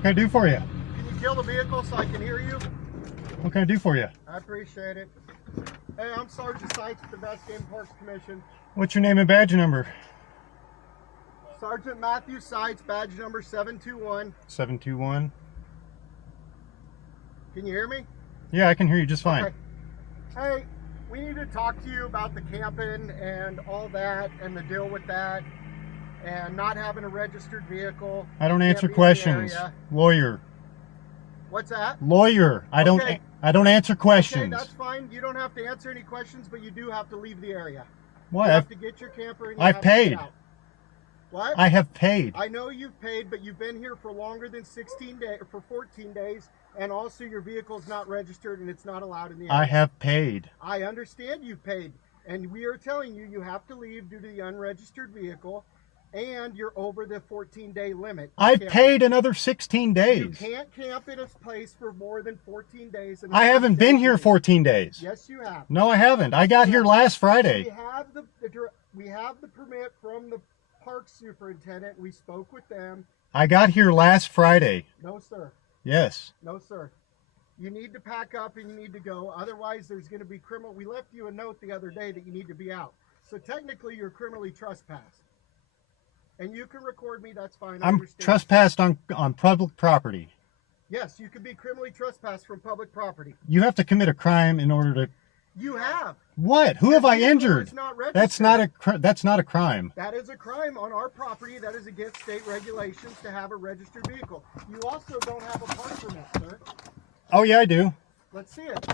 What can I do for you? Can you kill the vehicle so I can hear you? What can I do for you? I appreciate it. Hey, I'm Sergeant Sykes with the Best Game Parks Commission. What's your name and badge number? Sergeant Matthew Sykes, badge number 721. 721. Can you hear me? Yeah, I can hear you just fine. Okay. Hey, we need to talk to you about the camping and all that and the deal with that and not having a registered vehicle. I don't Can't answer be in the questions. area. Lawyer. What's that? Lawyer. I don't answer questions. Okay, that's fine. You don't have to answer any questions, but you do have to leave the area. Why? You have to get your camper and you I've have to get paid. out. What? I have paid. I know you've paid, but you've been here for longer than 16 days, for 14 days, and also your vehicle's not registered and it's not allowed in the area. I have paid. I understand you've paid, and we are telling you you have to leave due to the unregistered vehicle, and you're over the 14-day limit. I've paid another 16 days. You can't camp in a place for more than 14 days. I haven't been here 14 days. Yes, you have. No, I haven't. I got here last Friday. We have the permit from the park superintendent. We spoke with them. I got here last Friday. No, sir. Yes. No, sir. You need to pack up and you need to go. Otherwise, there's going to be criminal. We left you a note the other day that you need to be out. So technically, you're criminally trespassed. And you can record me. That's fine. I'm trespassed on public property. Yes, you can be criminally trespassed from public property. You have to commit a crime in order to. You have. What? Who have I injured? That's not a crime. That is a crime on our property. That is against state regulations to have a registered vehicle. You also don't have a park permit, sir. Oh yeah, I do. Let's see it.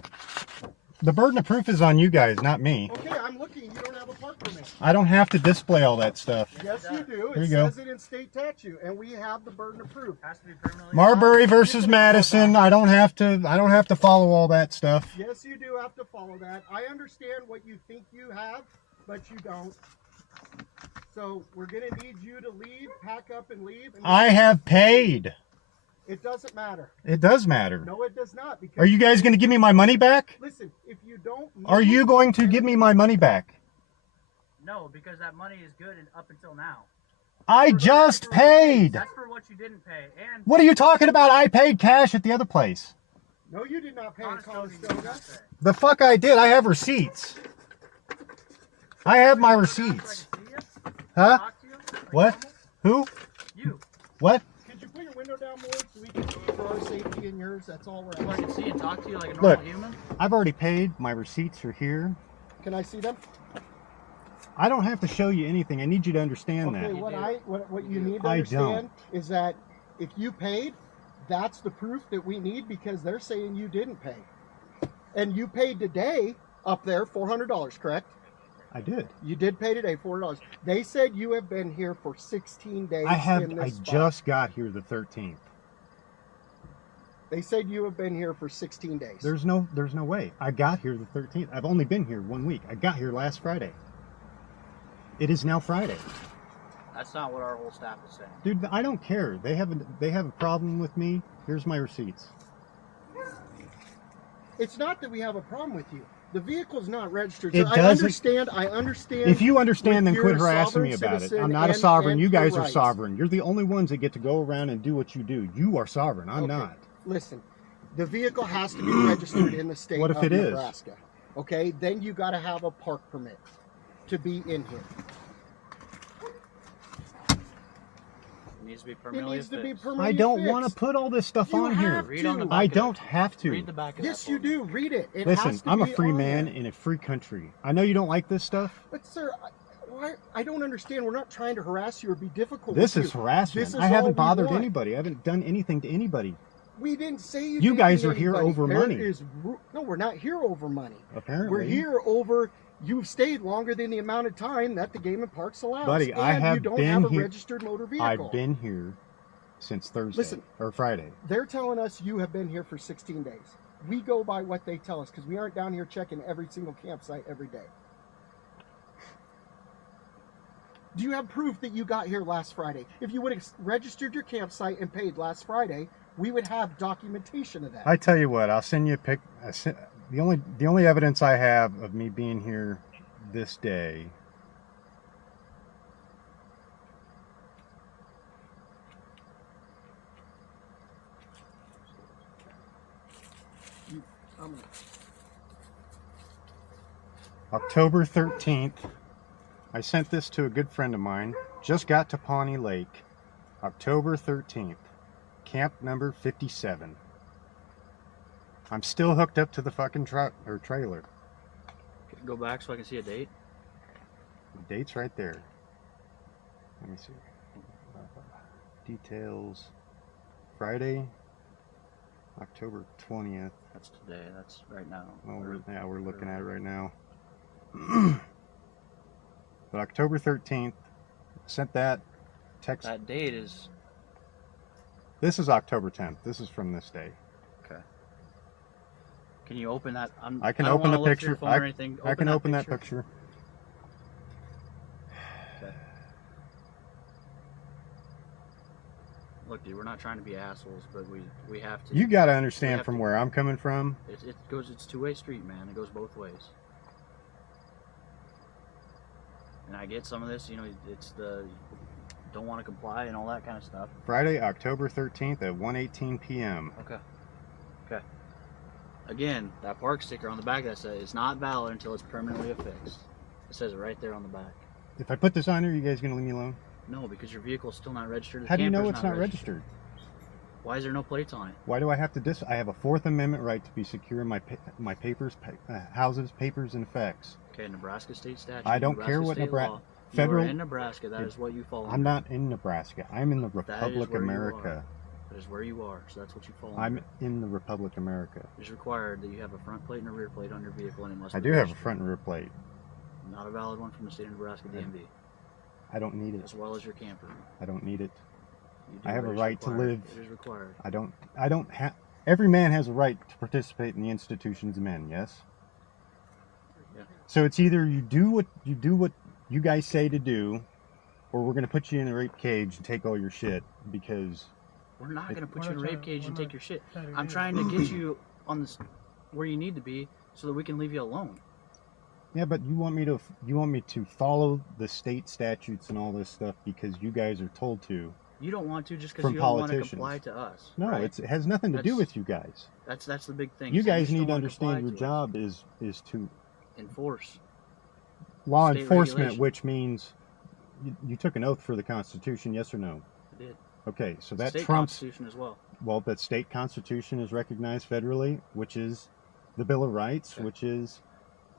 The burden of proof is on you guys, not me. Okay, I'm looking. You don't have a park permit. I don't have to display all that stuff. Yes, you do. There It you go. says it in state statute, and we have the burden of proof. Has to be permanently. Marbury versus Madison. I don't have to follow all that stuff. Yes, you do have to follow that. I understand what you think you have, but you don't. So we're going to need you to leave, pack up and leave. And I have paid. It doesn't matter. It does matter. No, it does not. Because Are you guys going to give me my money back? listen, if you don't... Are you going to give me my money back? No, because that money is good up until now. I just paid. That's for what you didn't pay. And What are you talking about? I paid cash at the other place. No, you did not pay in Conestoga. The fuck I did. I have receipts. I have my receipts. Huh? What? Who? You. What? Could you put your window down more so we can see for our safety and yours? That's all we're So I asking. can see and talk to you like a normal Look. human. I've already paid. My receipts are here. Can I see them? I don't have to show you anything. I need you to understand Okay, that. what you need to I understand is that if you paid, that's the proof that we need because they're saying you didn't pay. And you paid today up there $400, correct? I did. You did pay today $400. They said you have been here for 16 days. I just got here the 13th. They said you have been here for 16 days. There's no way. I got here the 13th. I've only been here 1 week. I got here last Friday. It is now Friday. That's not what our whole staff is saying. Dude, I don't care. They have a problem with me. Here's my receipts. It's not that we have a problem with you. The vehicle's not registered. It So doesn't. I understand. If you understand, then with quit your harassing me sovereign about it. citizen I'm not a and- sovereign. and You guys your are rights. sovereign. You're the only ones that get to go around and do what you do. You are sovereign. I'm Okay. not. Listen, the vehicle has to be registered in the state What if of it is? Nebraska. Okay, then you got to have a park permit to be in here. It needs to be It permanently needs to be fixed. permanently I don't fixed. want to put all this stuff You on here. have Read on the to. back I of don't it. have to. Read the back of Yes, that you for me. do. Read it. It Listen, has to I'm a be free on man there. in a free country. I know you don't like this stuff. But sir, I don't understand. We're not trying to harass you or be difficult. This with is you. harassment. This is I all haven't we bothered want. anybody. I haven't done anything to anybody. We didn't say you. You did guys to are here anybody. over There money. No, we're not here over money. Apparently. We're here over. You've stayed longer than the amount of time that the Game and Parks allows. Buddy, and I have you don't been have a here- registered motor vehicle. I've been here since Thursday Listen. or Friday. They're telling us you have been here for 16 days. We go by what they tell us because we aren't down here checking every single campsite every day. Do you have proof that you got here last Friday? If you would have registered your campsite and paid last Friday, we would have documentation of that. I tell you what, I'll send you a pic. The only evidence I have of me being here this day October 13th. I sent this to a good friend of mine. Just got to Pawnee Lake. October 13th. Camp number 57. I'm still hooked up to the fucking truck or trailer. Go back so I can see a date. The date's right there. Let me see. Details. Friday, October 20th. That's today. That's right now. Well, we're looking at it right now. But October 13th, sent that text. That date is. This is October 10th. This is from this day. Okay. Can you open that? I can open the picture. I can open that picture. Okay. Look, dude, we're not trying to be assholes, but we have to. You got to understand from where I'm coming from. It's two-way street, man. It goes both ways. And I get some of this, you know, it's the don't want to comply and all that kind of stuff. Friday, October 13th at 1:18 p.m. Okay. Okay. Again, that park sticker on the back that says it's not valid until it's permanently affixed. It says it right there on the back. If I put this on here, you guys gonna leave me alone? No, because your vehicle's still not registered. How do you know it's not registered? Why is there no plates on it? Why do I have to I have a Fourth Amendment right to be secure in my papers, houses, papers, and effects. Okay, Nebraska state statute. I don't care what Nebraska. Federal. You are in Nebraska. That is what you follow. I'm not in Nebraska. I'm in the Republic of America. That is where you are. So that's what you follow. I'm in the Republic of America. It is required that you have a front plate and a rear plate on your vehicle, and it must. I do have a front and rear plate. Not a valid one from the state of Nebraska DMV. I don't need it. As well as your camper. I don't need it. I have a right to live. It is required. I don't have. Every man has a right to participate in the institutions of men. Yes. Yeah. So it's either you do what you guys say to do, or we're going to put you in a rape cage and take all your shit because. We're not going to put you in a rape cage and take your shit. I'm trying to get you on this where you need to be so that we can leave you alone. Yeah, but you want me to follow the state statutes and all this stuff because you guys are told to. You don't want to just because you don't want to comply to us. No, right? It has nothing to do with you guys. That's the big thing. You guys need to understand your job is to enforce law enforcement, regulation. which means you took an oath for the Constitution, yes or no? I did. Okay, so that state trumps Constitution as well. Well, that state constitution is recognized federally, which is the Bill of Rights, okay. which is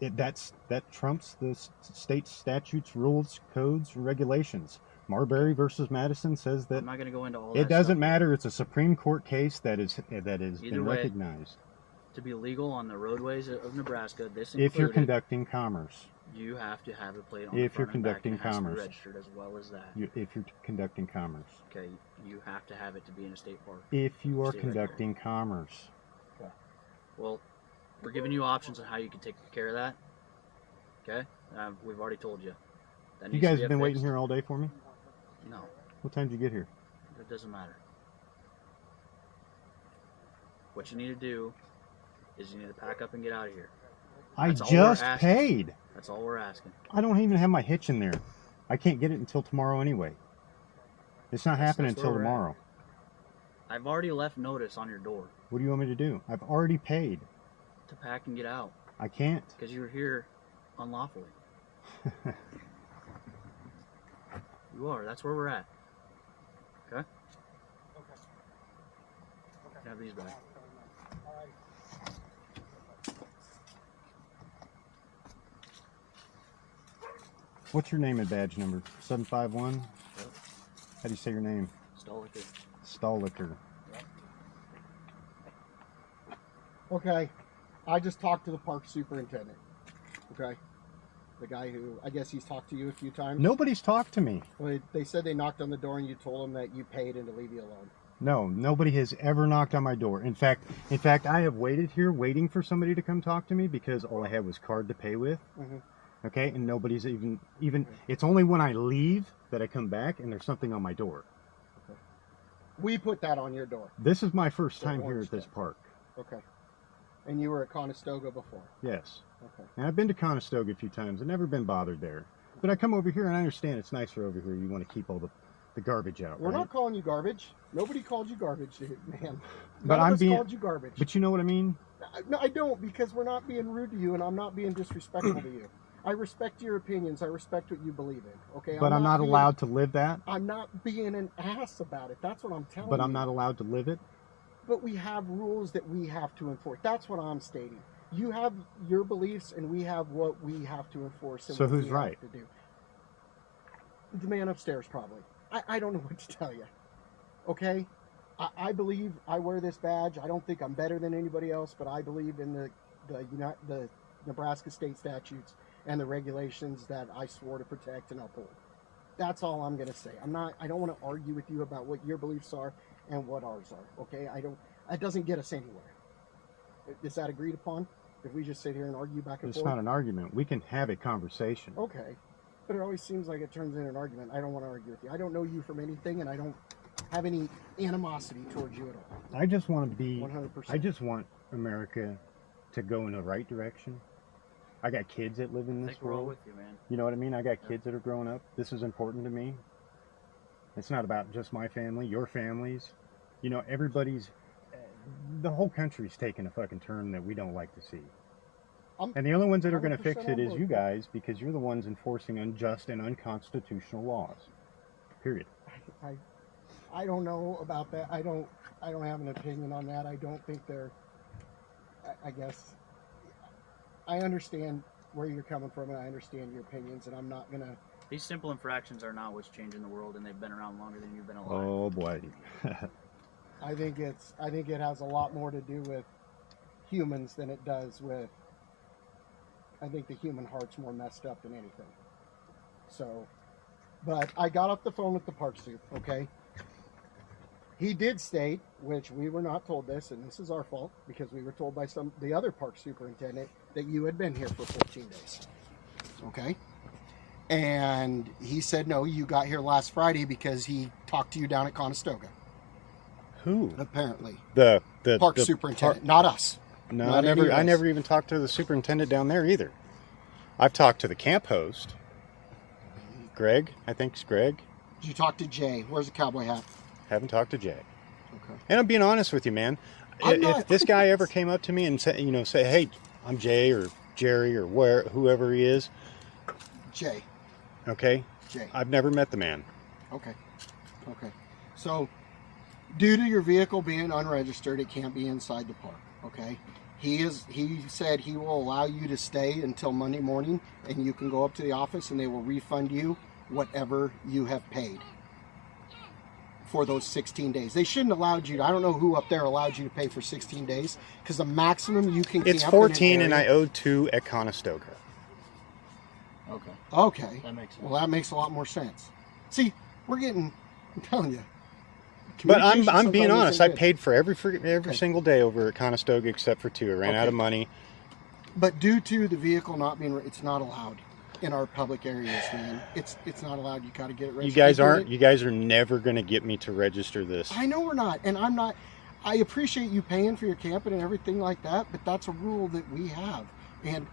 that trumps the state statutes, rules, codes, regulations. Marbury versus Madison says that I'm not going to go into all it that doesn't stuff. matter. It's a Supreme Court case that is been way, recognized. To be legal on the roadways of Nebraska, this if you're conducting commerce. You have to have a plate on if the you're front and back, conducting and it has to be commerce. registered as well as that. If you're conducting commerce. Okay, you have to have it to be in a state park. If you are conducting commerce. Okay. Well, we're giving you options on how you can take care of that. Okay? We've already told you. That You guys have been waiting here all day for me? No. What time did you get here? It doesn't matter. What you need to do is you need to pack up and get out of here. I just paid. That's all we're asking. I don't even have my hitch in there. I can't get it until tomorrow anyway. It's not happening until tomorrow. I've already left notice on your door. What do you want me to do? I've already paid. To pack and get out. I can't. Because you were here unlawfully. You are. That's where we're at. Okay? Okay. Have these back. What's your name and badge number? 751? Yep. How do you say your name? Stoliker. Stoliker. Okay, I just talked to the park superintendent. Okay, the guy who, I guess he's talked to you a few times. Nobody's talked to me. Well, they said they knocked on the door and you told them that you paid and to leave you alone. No, nobody has ever knocked on my door. In fact, I have waited here waiting for somebody to come talk to me because all I had was card to pay with. Mm-hmm. Okay, and nobody's even. It's only when I leave that I come back and there's something on my door. Okay. We put that on your door. This is my first time here at this park. Okay. And you were at Conestoga before? Yes. Okay. And I've been to Conestoga a few times. I've never been bothered there. But I come over here and I understand it's nicer over here. You want to keep all the garbage out. We're right? not calling you garbage. Nobody called you garbage, dude, man. But I'm being called you garbage. But you know what I mean? No, I don't, because we're not being rude to you, and I'm not being disrespectful to you. I respect your opinions. I respect what you believe in. Okay, But I'm not being, allowed to live that. I'm not being an ass about it. That's what I'm telling you. But I'm not allowed to live it. But we have rules that we have to enforce. That's what I'm stating. You have your beliefs, and we have what we have to enforce. And So what who's we right? Have to do. The man upstairs, probably. I don't know what to tell you. Okay? I believe I wear this badge. I don't think I'm better than anybody else, but I believe in the Nebraska state statutes and the regulations that I swore to protect and uphold. That's all I'm going to say. I don't want to argue with you about what your beliefs are and what ours are. Okay? That doesn't get us anywhere. Is that agreed upon? If we just sit here and argue back and forth? It's not an argument. We can have a conversation. Okay. But it always seems like it turns into an argument. I don't want to argue with you. I don't know you from anything, and I don't have any animosity towards you at all. I just want to be 100%. I just want America to go in the right direction. I got kids that live in this we're all world. with you, man. You know what I mean? I got kids that are growing up. This is important to me. It's not about just my family, your families. You know, the whole country's taking a fucking turn that we don't like to see. And the only ones that are going to fix it is you guys, because you're the ones enforcing unjust and unconstitutional laws. Period. I don't know about that. I don't have an opinion on that. I don't think they're. I guess I understand where you're coming from, and I understand your opinions, and I'm not gonna. These simple infractions are not what's changing the world, and they've been around longer than you've been alive. Oh boy. I think it has a lot more to do with humans than it does with. I think the human heart's more messed up than anything. So, but I got off the phone with the park soup, okay? He did state, which we were not told this, and this is our fault, because we were told by the other park superintendent that you had been here for 14 days, okay? And he said, no, you got here last Friday because he talked to you down at Conestoga. Who? Apparently. The park superintendent, not us. No, Not I never even talked to the superintendent down there either. I've talked to the camp host, Greg. I think it's Greg. Did you talk to Jay? Where's the cowboy hat? Haven't talked to Jay. Okay. And I'm being honest with you, man. If this guy ever came up to me and said, say, hey, I'm Jay or Jerry or whoever he is. Jay. Okay. Jay. I've never met the man. Okay. Okay. So, due to your vehicle being unregistered, it can't be inside the park. Okay. He said he will allow you to stay until Monday morning, and you can go up to the office and they will refund you whatever you have paid for those 16 days. They shouldn't have allowed you to, I don't know who up there allowed you to pay for 16 days, because the maximum you can It's camp 14 in an and I area, owed 2 at Conestoga. Okay. Okay. That makes sense. Well, that makes a lot more sense. See, I'm telling you. But I'm communication being sometimes honest. isn't I good. paid for every single day over at Conestoga except for 2. I ran out of money. But due to the vehicle not being, it's not allowed in our public areas, man. It's not allowed. You got to get it registered. You guys are never going to get me to register this. I know we're not, and I'm not. I appreciate you paying for your camping and everything like that, but that's a rule that we have, and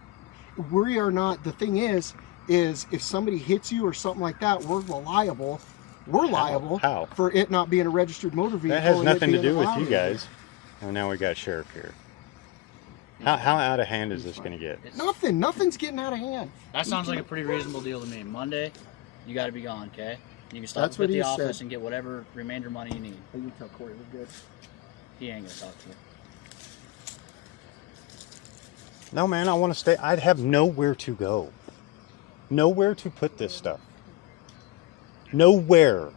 we are not. The thing is if somebody hits you or something like that, we're liable. We're liable How? for it not being a registered motor vehicle. That has and nothing it to being do with allowed you in guys. Oh, now we got sheriff here. How out of hand is this going to get? Nothing's getting out of hand. That sounds like a pretty reasonable deal to me. Monday, you got to be gone, okay? You can stop That's at what the he office said. and get whatever remainder money you need. You tell Corey we're good. He ain't gonna talk to you. No, man, I want to stay. I'd have nowhere to go. Nowhere to put this stuff. Nowhere.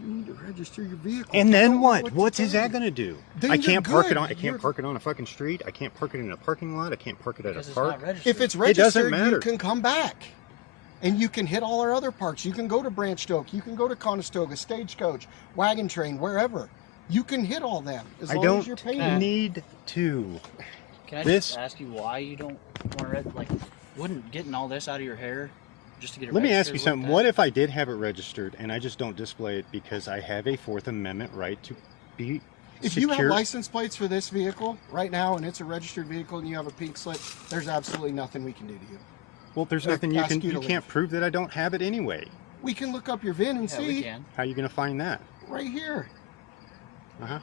You need to register your vehicle. And then Tell what? me What to is tell that you. going to do? Then I you're can't park it good. on. I can't park it on a fucking street. I can't park it in a parking lot. I can't park it at Because a it's park. not registered. If it's It registered, doesn't matter. you can come back. And you can hit all our other parks. You can go to Branch Oak. You can go to Conestoga, Stagecoach, Wagon Train, wherever. You can hit all them as I long as you're paying. don't need to. Can I This- just ask you why you don't want to wouldn't getting all this out of your hair just to get it Let me ask registered you with something. that? What if I did have it registered and I just don't display it because I have a Fourth Amendment right to be If secure? you have license plates for this vehicle right now and it's a registered vehicle and you have a pink slip, there's absolutely nothing we can do to you. Well, there's Or nothing you ask can. you You to can't prove that I don't have it anyway. We can look up your VIN and Yeah, we see can. How are you going to find that? right here. Uh huh.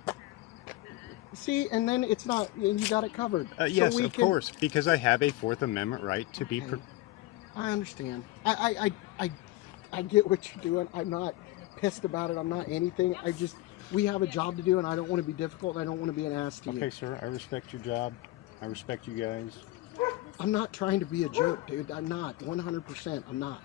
See, and then it's not, and you got it covered. Yes, of course, because I have a Fourth Amendment right to be. Okay. I understand. I get what you're doing. I'm not pissed about it. I'm not anything. We have a job to do, and I don't want to be difficult. And I don't want to be an ass to you. Okay, sir. I respect your job. I respect you guys. I'm not trying to be a jerk, dude. I'm not. 100%. I'm not.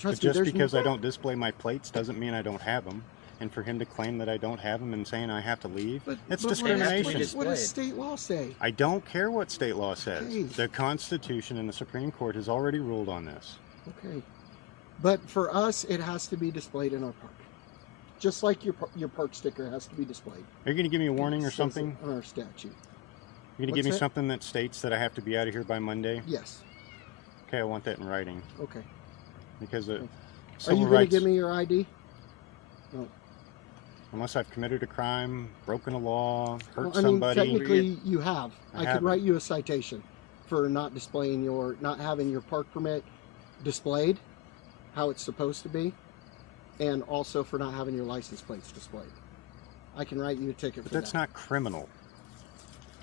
Trust me. Just because I don't display my plates doesn't mean I don't have them. And for him to claim that I don't have them and saying I have to leave, that's discrimination. What does state law say? I don't care what state law says. Okay. The Constitution and the Supreme Court has already ruled on this. Okay. But for us, it has to be displayed in our park. Just like your park sticker has to be displayed. Are you going to give me a warning or something? On our statute. You're going to give me something that states that I have to be out of here by Monday? Yes. Okay, I want that in writing. Okay. Because are you going to give me your ID? No. Unless I've committed a crime, broken a law, hurt I mean, somebody. Technically, you have. I could write you a citation for not having your park permit displayed how it's supposed to be, and also for not having your license plates displayed. I can write you a ticket for that. But that's not criminal.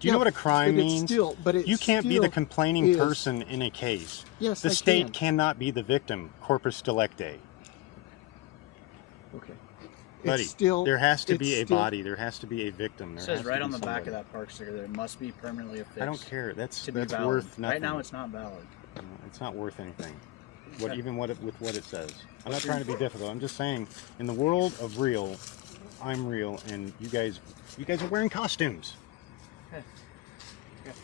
Do you know what a crime means? You can't be the complaining person in a case. Yes, the state cannot be the victim, corpus delicti. Okay. Buddy, there has to be a body. There has to be a victim. It says right on the back of that park sticker that it must be permanently affixed. I don't care. That's worth nothing. Right now, it's not valid. It's not worth anything. With what it says. I'm not trying to be difficult. I'm just saying, in the world of real, I'm real, and you guys are wearing costumes. Okay. Okay.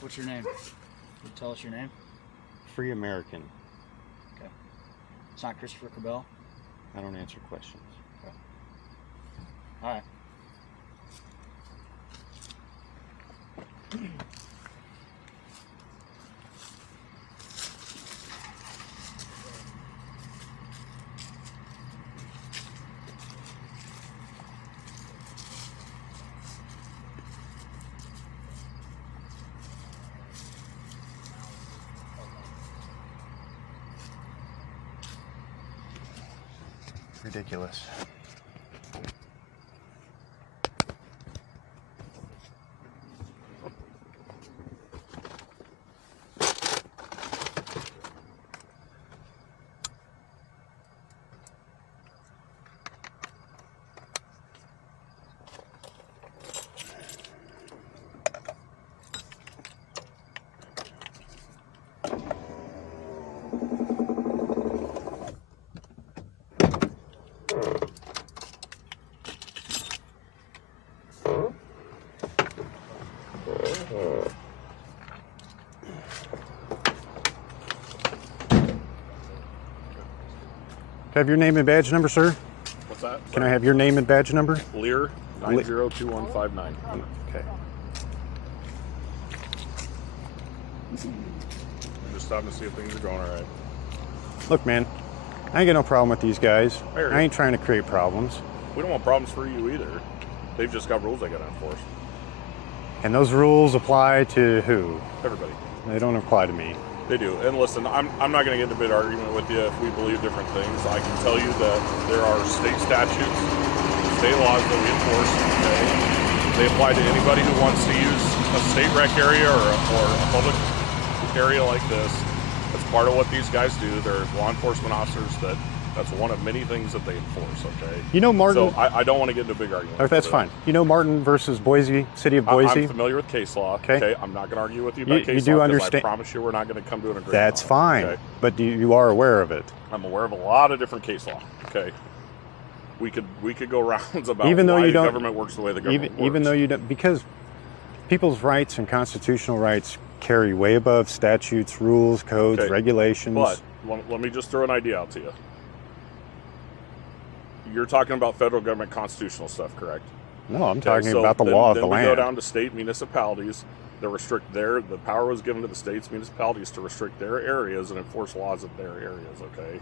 What's your name? Can you tell us your name? Free American. Okay. It's not Christopher Cabell? I don't answer questions. Okay. All right. Ridiculous. Can I have your name and badge number, sir? What's that? Can I have your name and badge number? Lear 902159. Okay. I'm just stopping to see if things are going all right. Look, man, I ain't got no problem with these guys. I ain't trying to create problems. We don't want problems for you either. They've just got rules they got to enforce. And those rules apply to who? Everybody. They don't apply to me. They do. And listen, I'm not going to get into a big argument with you if we believe different things. I can tell you that there are state statutes, state laws that we enforce. Okay? They apply to anybody who wants to use a state rec area or a public area like this. That's part of what these guys do. They're law enforcement officers. That's one of many things that they enforce, okay? You know, Martin... So I don't want to get into a big argument. Oh, that's fine. You know Martin versus Boise, City of Boise? I'm familiar with case law, okay? I'm not going to argue with you about case you do law, understand. I promise you we're not going to come to an agreement. That's fine, okay? But you are aware of it. I'm aware of a lot of different case law, okay? We could go rounds about even though why you the don't, government works the way the government works. Even though you don't, because people's rights and constitutional rights carry way above statutes, rules, codes, regulations. But let me just throw an idea out to you. You're talking about federal government constitutional stuff, correct? No, I'm talking about the law of the land. Then we go down to state municipalities that restrict the power was given to the states, municipalities to restrict their areas and enforce laws of their areas, okay?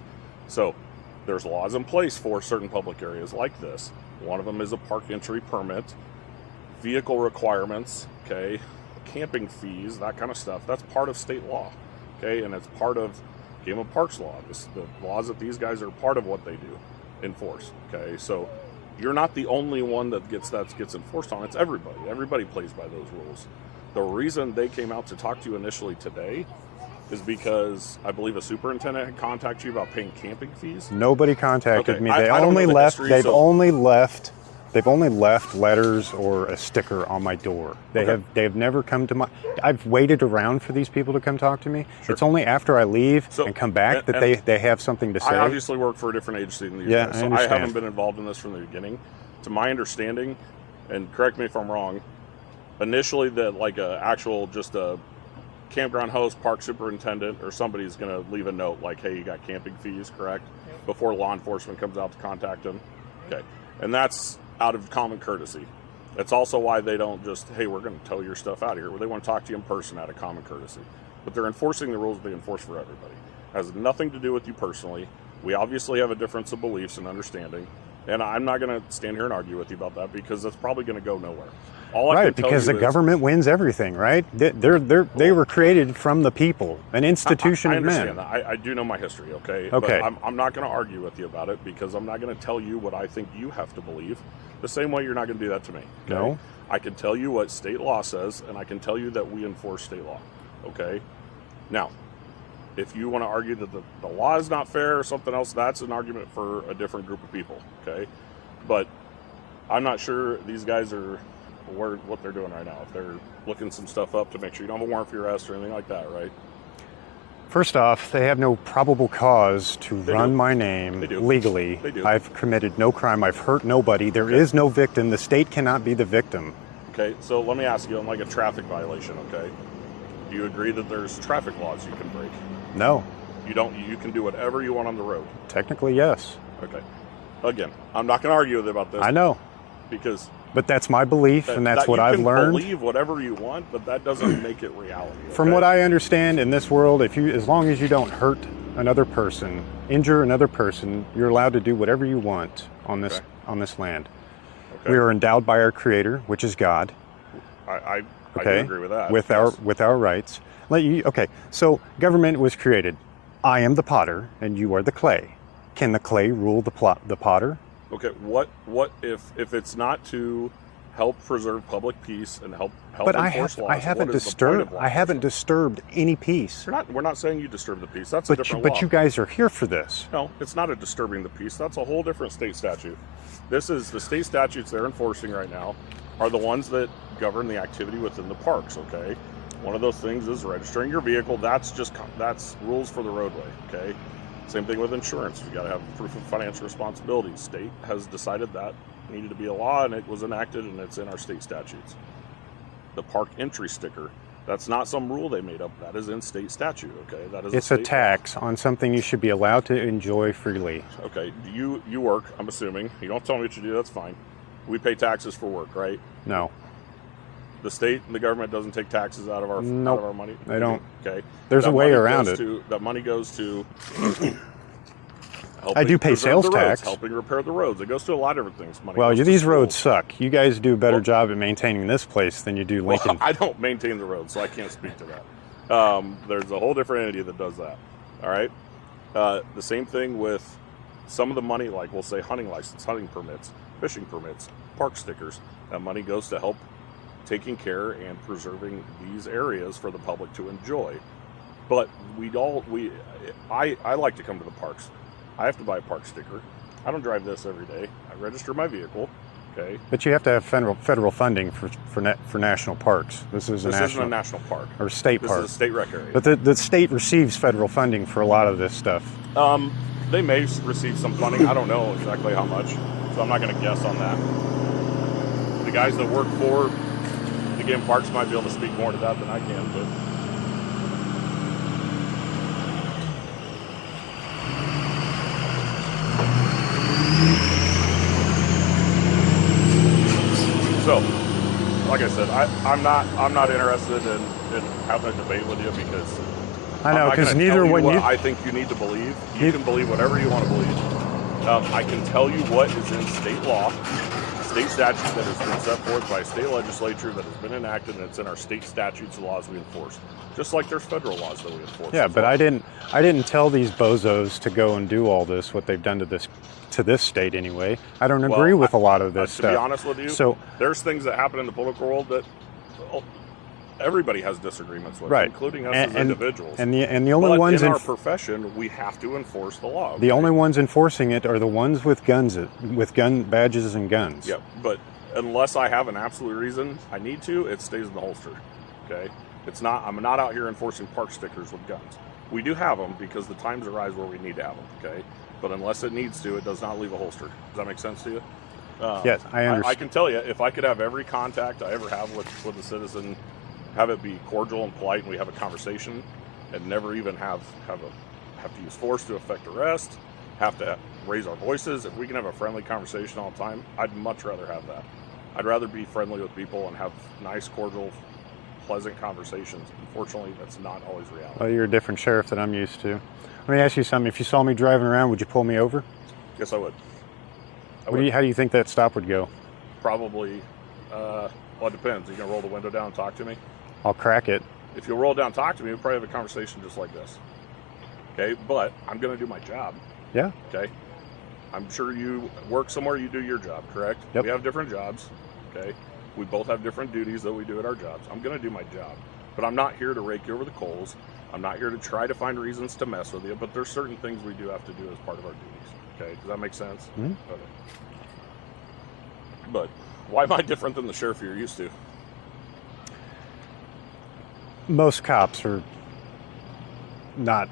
So there's laws in place for certain public areas like this. One of them is a park entry permit, vehicle requirements, okay, camping fees, that kind of stuff. That's part of state law, okay? And it's part of became a parks law. The laws that these guys are part of what they do enforce. Okay, so you're not the only one that gets enforced on. It's everybody. Everybody plays by those rules. The reason they came out to talk to you initially today is because I believe a superintendent had contacted you about paying camping fees. Nobody contacted Okay, me. I They don't only know the left. history, They've so- only left. They've only left letters or a sticker on my door. They have never come to my. I've waited around for these people to come talk to me. Sure. It's only after I leave So- and come back that and they have something to say. I obviously work for a different agency than these Yeah, guys, I so I understand. haven't been involved in this from the beginning. To my understanding, and correct me if I'm wrong, initially that like just a campground host, park superintendent, or somebody's going to leave a note like, hey, you got camping fees, correct? Before law enforcement comes out to contact them. Okay. And that's out of common courtesy. That's also why they don't just, hey, we're going to tow your stuff out of here. Well, they want to talk to you in person out of common courtesy. But they're enforcing the rules they enforce for everybody. It has nothing to do with you personally. We obviously have a difference of beliefs and understanding. And I'm not going to stand here and argue with you about that because that's probably going to go nowhere. All I Right, can tell because you the is- government wins everything, right? They were created from the people, an institution I of men. understand that. I do know my history, okay? Okay. But I'm not going to argue with you about it because I'm not going to tell you what I think you have to believe. The same way you're not going to do that to me. Okay? No. I can tell you what state law says, and I can tell you that we enforce state law, okay? Now, if you want to argue that the law is not fair or something else, that's an argument for a different group of people, okay? But I'm not sure these guys are aware of what they're doing right now. If they're looking some stuff up to make sure you don't have a warrant for your arrest or anything like that, right? First off, they have no probable cause to They run do. my name They do. legally. They do. I've committed no crime. I've hurt nobody. There is no victim. The state cannot be the victim. Okay, so let me ask you on like a traffic violation, okay? Do you agree that there's traffic laws you can break? No. You can do whatever you want on the road. Technically, yes. Okay. Again, I'm not going to argue with you about this I know. because But that's my belief, and that's what I've learned. You can believe whatever you want, but that doesn't make it reality. From okay? what I understand in this world, as long as you don't hurt another person, injure another person, you're allowed to do whatever you want on this land. Okay. We are endowed by our Creator, which is God. I do Okay, agree with that. with our rights. So government was created. I am the potter, and you are the clay. Can the clay rule the potter? Okay, what if it's not to help preserve public peace and help But I enforce laws? haven't what is the point of law I haven't enforcement? disturbed any peace. We're not saying you disturb the peace. That's a different law. But you guys are here for this. No, it's not a disturbing the peace. That's a whole different state statute. This is the state statutes they're enforcing right now are the ones that govern the activity within the parks, okay? One of those things is registering your vehicle. That's rules for the roadway, okay? Same thing with insurance. You got to have proof of financial responsibility. State has decided that needed to be a law, and it was enacted, and it's in our state statutes. The park entry sticker, that's not some rule they made up. That is in state statute, okay? That is It's a state tax on something you should be allowed to enjoy freely. Okay, you work, I'm assuming. You don't tell me what you do, that's fine. We pay taxes for work, right? No, The state and the government doesn't take taxes out of our Nope, out of our money. they don't. Okay. There's a way money around goes it. That money goes to I do pay preserve sales the roads, tax. helping repair the roads. It goes to a lot of different things. Money Well, goes to these schools. roads suck. You guys do a better Well- job at maintaining this place than you do Well, Lincoln. I don't maintain the roads, so I can't speak to that. There's a whole different entity that does that. All right. The same thing with some of the money, like we'll say hunting license, hunting permits, fishing permits, park stickers. That money goes to help taking care and preserving these areas for the public to enjoy. But I like to come to the parks. I have to buy a park sticker. I don't drive this every day. I register my vehicle. Okay. But you have to have federal funding for national parks. This is This isn't a national park. or state This park. is a state rec area. But the state receives federal funding for a lot of this stuff. They may receive some funding. I don't know exactly how much, so I'm not going to guess on that. The guys that work for the game parks might be able to speak more to that than I can, but so, like I said, I'm not interested in having a debate with you because I know, I'm not because gonna neither tell you one what you. I think you need to believe. You can believe whatever you want to believe. I can tell you what is in state law. state statute that has been set forth by a state legislature that has been enacted, and it's in our state statutes and laws we enforce. Just like there's federal laws that we enforce. Yeah, but I didn't tell these bozos to go and do all this, what they've done to this state anyway. I don't agree with a lot of this stuff. To be honest with you, so there's things that happen in the political world that everybody has disagreements with, right, including us as individuals. And the only ones in our profession, we have to enforce the law. Okay? The only ones enforcing it are the ones with guns, with gun badges and guns. Yeah, but unless I have an absolute reason I need to, it stays in the holster. Okay, it's not. I'm not out here enforcing park stickers with guns. We do have them because the times arise where we need to have them. Okay, but unless it needs to, it does not leave a holster. Does that make sense to you? Yes, I understand. I can tell you, if I could have every contact I ever have with a citizen, have it be cordial and polite, and we have a conversation, and never even have to use force to effect arrest, have to raise our voices. If we can have a friendly conversation all the time, I'd much rather have that. I'd rather be friendly with people and have nice, cordial, pleasant conversations. Unfortunately, that's not always reality. Well, you're a different sheriff than I'm used to. Let me ask you something. If you saw me driving around, would you pull me over? Yes, I would. How do you think that stop would go? Probably, well, it depends. Are you going to roll the window down and talk to me? I'll crack it. If you'll roll down and talk to me, we'll probably have a conversation just like this. Okay, but I'm going to do my job. Yeah. Okay. I'm sure you work somewhere, you do your job, correct? Yep. We have different jobs. Okay. We both have different duties that we do at our jobs. I'm going to do my job, but I'm not here to rake you over the coals. I'm not here to try to find reasons to mess with you, but there's certain things we do have to do as part of our duties. Okay. Does that make sense? Mm-hmm. Okay. But why am I different than the sheriff you're used to? Most cops are not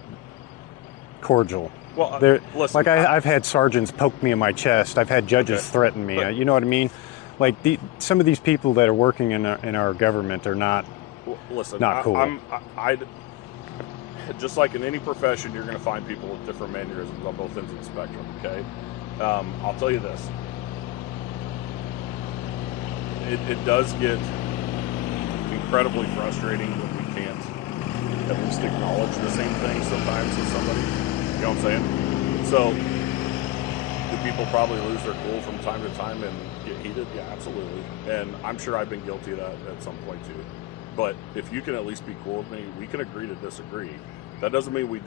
cordial. Well, listen, like I've had sergeants poke me in my chest. I've had judges threaten me. You know what I mean? Like some of these people that are working in our government are not. Listen, not cool. I just like in any profession, you're going to find people with different mannerisms on both ends of the spectrum. Okay, I'll tell you this. It does get incredibly frustrating when we can't at least acknowledge the same thing sometimes with somebody. You know what I'm saying? So, do people probably lose their cool from time to time and get heated? Yeah, absolutely. And I'm sure I've been guilty of that at some point too. But if you can at least be cool with me, we can agree to disagree. That doesn't mean we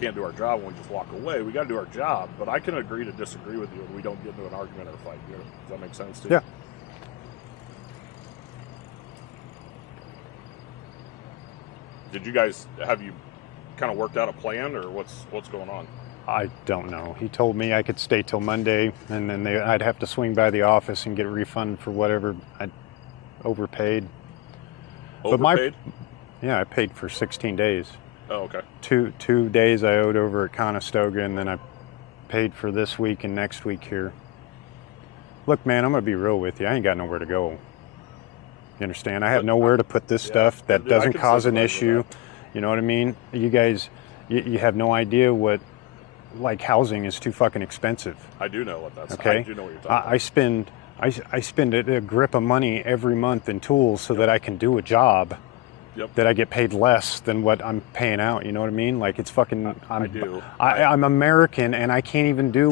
can't do our job when we just walk away. We got to do our job. But I can agree to disagree with you and we don't get into an argument or a fight. You know? Does that make sense to you? Yeah. Have you kind of worked out a plan, or what's going on? I don't know. He told me I could stay till Monday, and then I'd have to swing by the office and get a refund for whatever I overpaid. Overpaid? Yeah, I paid for 16 days. Oh, okay. Two days I owed over at Conestoga, and then I paid for this week and next week here. Look, man, I'm gonna be real with you. I ain't got nowhere to go. You understand? I have nowhere to put this stuff that doesn't cause an issue. You know what I mean? You guys, you have no idea what, like, housing is too fucking expensive. I do know what that's. Okay. I do know what you're talking about. I spend a grip of money every month in tools so that I can do a job. Yep. That I get paid less than what I'm paying out. You know what I mean? Like, it's fucking. I do. I'm American, and I can't even do